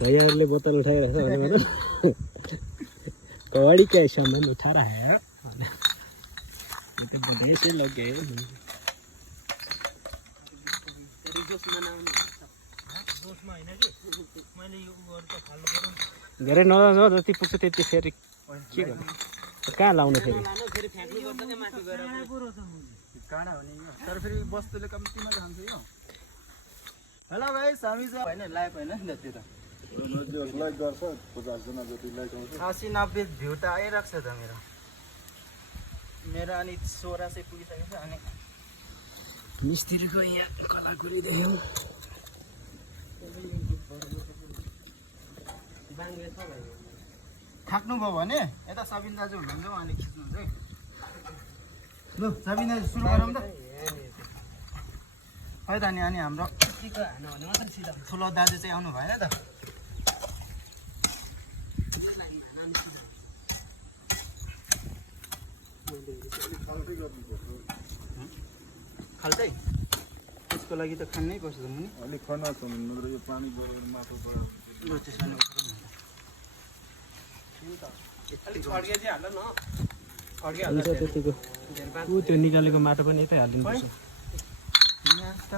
भैयाहरूले बोतल उठाइरहेछ भने मतलब कवाड़ी का सामान उठा रहा है तो बढ़िया से लग गए धेरै नजान्छ जति पुग्छ त्यति फेरि के गर्नु कहाँ लाउनु फेरि काँडा हुने यो तर फेरि वस्तुले कम्तीमा खान्छ यो हेलो भाइ हामी चाहिँ होइन लाइभ होइन नि त्यो त लाइक गर्छ 50 जना जति लाइक आउँछ 80-90 भ्यू त आइरहेको छ त मेरो अनि 16 चाहिँ पुगिसकेको छ अनि मिस्त्रीको यहाँ कलाकुरी देख्यौँ थाक्नुभयो भने यता सबिन दाजु हुनुहुन्छ उहाँले खिच्नुहुन्छ है ल सबिन दाजु सुरु गरौँ त है त अनि हाम्रो ठुलो दाजु चाहिँ आउनु भएन त खाल्दै त्यसको लागि त खानै पर्छ त मुनि अलिक खना छ नत्र यो पानी बढेर माटो बढेर ल त्यसमा नि हुन्छ त्यतिको ऊ त्यो निकालेको माटो पनि यतै हालिदिनुपर्छ यहाँ त